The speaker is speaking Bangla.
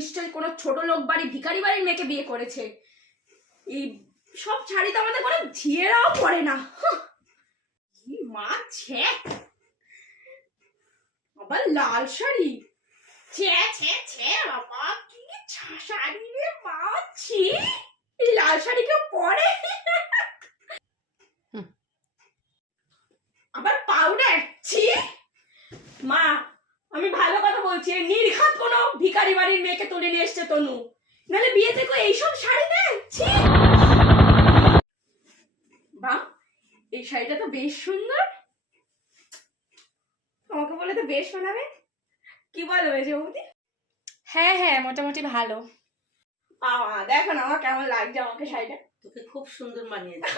নিশ্চয়ই কোনো ছোট লোক বাড়ি ভিখারি বাড়ির মেয়েকে বিয়ে করেছে। এই সব শাড়ি তো আমাদের কোনো ঝিয়েরাও পরে না। কি মা ছে, আবার লাল শাড়ি, ছে ছে ছে বাবা, কি শাড়ি রে মা, ছি, এই লাল শাড়ি কেউ পরে? আবার পাউডার, ছি। মা আমি ভালো কথা বলছি, নির্ঘাত কোনো ভিখারি বাড়ির মেয়েকে তুলে নিয়ে এসছে তনু, নাহলে বিয়ে থেকে এইসব শাড়ি দেয়, ছি। বাহ, এই শাড়িটা তো বেশ সুন্দর, আমাকে বলে তো বেশ মানাবে। কি বলো মেজো বৌদি? হ্যাঁ হ্যাঁ, মোটামুটি ভালো। দেখো না আমার কেমন লাগছে আমাকে শাড়িটা। তোকে খুব সুন্দর মানিয়েছে।